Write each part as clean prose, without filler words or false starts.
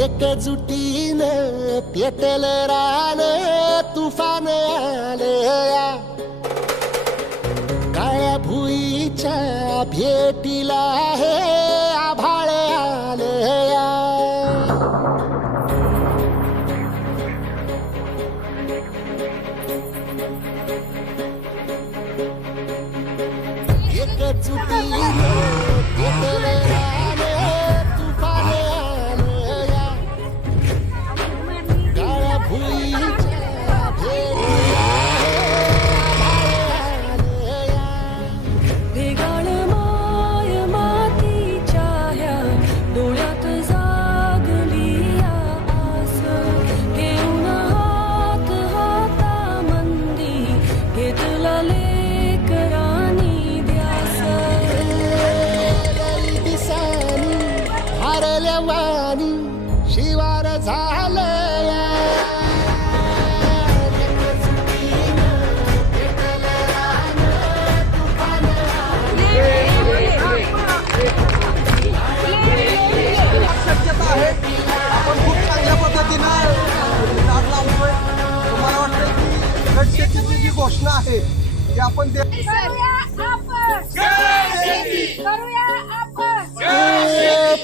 एकजुटीनं पेटल रान तुफान आलया काळ्या भुईच्या भेटीला हे आभाळ आलया एकजुटीनं पेटल रान तुफान आलया काळ्या भुईच्या भेटीला भेगाळ माय मातीच्या ह्या डोळ्यात जागली या आस घेऊन हात हातामंदी घेतला लेकरांनी ध्यास दिसानी हारल्या वाणी शिवार झालया शक्यता आहे आपण खूप चांगल्या पद्धतीनं झाड लावतोय. तुम्हाला वाटतं की गटशेतीची जी घोषणा आहे ती आपण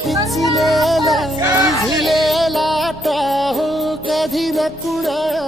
पिचलेला भिजलेला टाहो कधी न कुणा